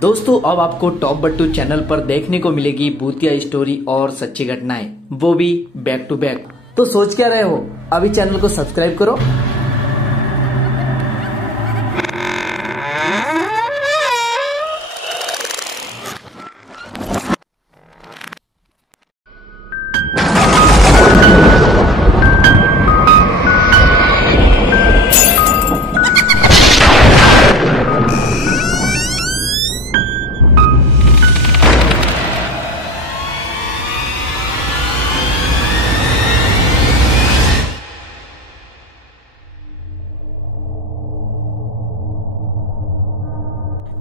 दोस्तों अब आपको टॉप बट्टू चैनल पर देखने को मिलेगी भूतिया स्टोरी और सच्ची घटनाएं, वो भी बैक टू बैक। तो सोच क्या रहे हो, अभी चैनल को सब्सक्राइब करो।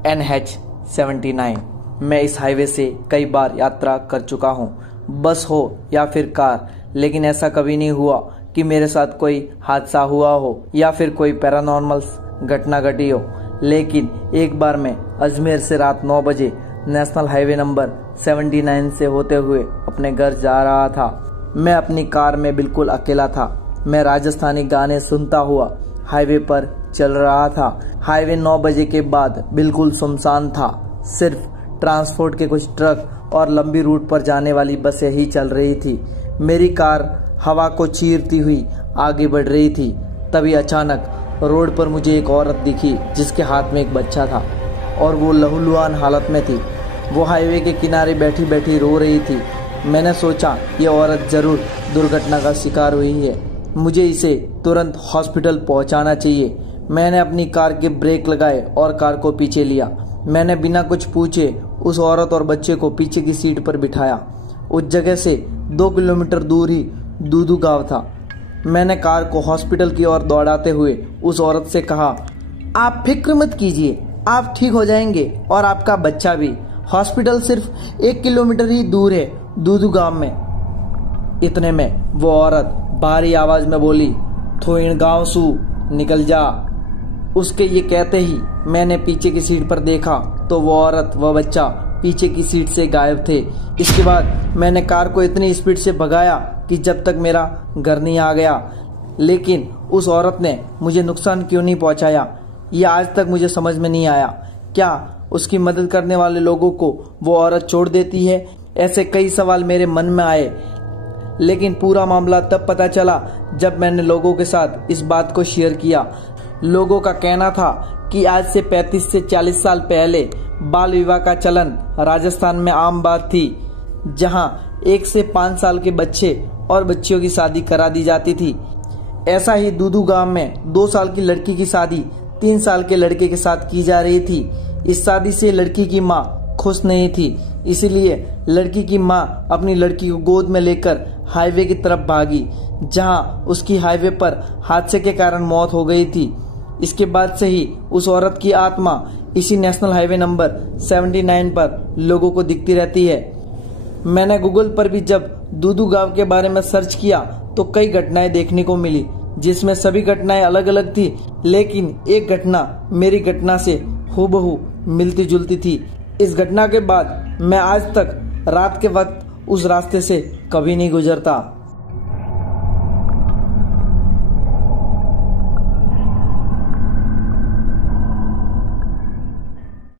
NH79 मैं इस हाईवे से कई बार यात्रा कर चुका हूँ, बस हो या फिर कार, लेकिन ऐसा कभी नहीं हुआ कि मेरे साथ कोई हादसा हुआ हो या फिर कोई पैरानॉर्मल घटना घटी हो। लेकिन एक बार मैं अजमेर से रात 9 बजे नेशनल हाईवे नंबर 79 से होते हुए अपने घर जा रहा था। मैं अपनी कार में बिल्कुल अकेला था। मैं राजस्थानी गाने सुनता हुआ हाईवे पर चल रहा था। हाईवे 9 बजे के बाद बिल्कुल सुनसान था। सिर्फ ट्रांसपोर्ट के कुछ ट्रक और लंबी रूट पर जाने वाली बसें ही चल रही थी। मेरी कार हवा को चीरती हुई आगे बढ़ रही थी। तभी अचानक रोड पर मुझे एक औरत दिखी जिसके हाथ में एक बच्चा था और वो लहूलुहान हालत में थी। वो हाईवे के किनारे बैठी बैठी रो रही थी। मैंने सोचा ये औरत जरूर दुर्घटना का शिकार हुई है, मुझे इसे तुरंत हॉस्पिटल पहुंचाना चाहिए। मैंने अपनी कार के ब्रेक लगाए और कार को पीछे लिया। मैंने बिना कुछ पूछे उस औरत और बच्चे को पीछे की सीट पर बिठाया। उस जगह से 2 किलोमीटर दूर ही दूदू गांव था। मैंने कार को हॉस्पिटल की ओर दौड़ाते हुए उस औरत से कहा, आप फिक्र मत कीजिए, आप ठीक हो जाएंगे और आपका बच्चा भी। हॉस्पिटल सिर्फ 1 किलोमीटर ही दूर है, दूदू गांव में। इतने में वो औरत भारी आवाज में बोली, थोइन गांव सू निकल जा। उसके ये कहते ही मैंने पीछे की सीट पर देखा तो वो औरत व बच्चा पीछे की सीट से गायब थे। इसके बाद मैंने कार को इतनी स्पीड से भगाया कि जब तक मेरा घर नहीं आ गया। लेकिन उस औरत ने मुझे नुकसान क्यों नहीं पहुंचाया, ये आज तक मुझे समझ में नहीं आया। क्या उसकी मदद करने वाले लोगों को वो औरत छोड़ देती है? ऐसे कई सवाल मेरे मन में आए। लेकिन पूरा मामला तब पता चला जब मैंने लोगों के साथ इस बात को शेयर किया। लोगों का कहना था कि आज से 35 से 40 साल पहले बाल विवाह का चलन राजस्थान में आम बात थी, जहां 1 से 5 साल के बच्चे और बच्चियों की शादी करा दी जाती थी। ऐसा ही दूदू गांव में 2 साल की लड़की की शादी 3 साल के लड़के के साथ की जा रही थी। इस शादी से लड़की की माँ खुश नहीं थी, इसलिए लड़की की माँ अपनी लड़की को गोद में लेकर हाईवे की तरफ भागी, जहां उसकी हाईवे पर हादसे के कारण मौत हो गई थी। इसके बाद से ही उस औरत की आत्मा इसी नेशनल हाईवे नंबर 79 पर लोगों को दिखती रहती है। मैंने गूगल पर भी जब दूदू गांव के बारे में सर्च किया तो कई घटनाएं देखने को मिली, जिसमें सभी घटनाएं अलग अलग थी, लेकिन एक घटना मेरी घटना से हूबहू मिलती जुलती थी। इस घटना के बाद मैं आज तक रात के वक्त उस रास्ते से कभी नहीं गुजरता।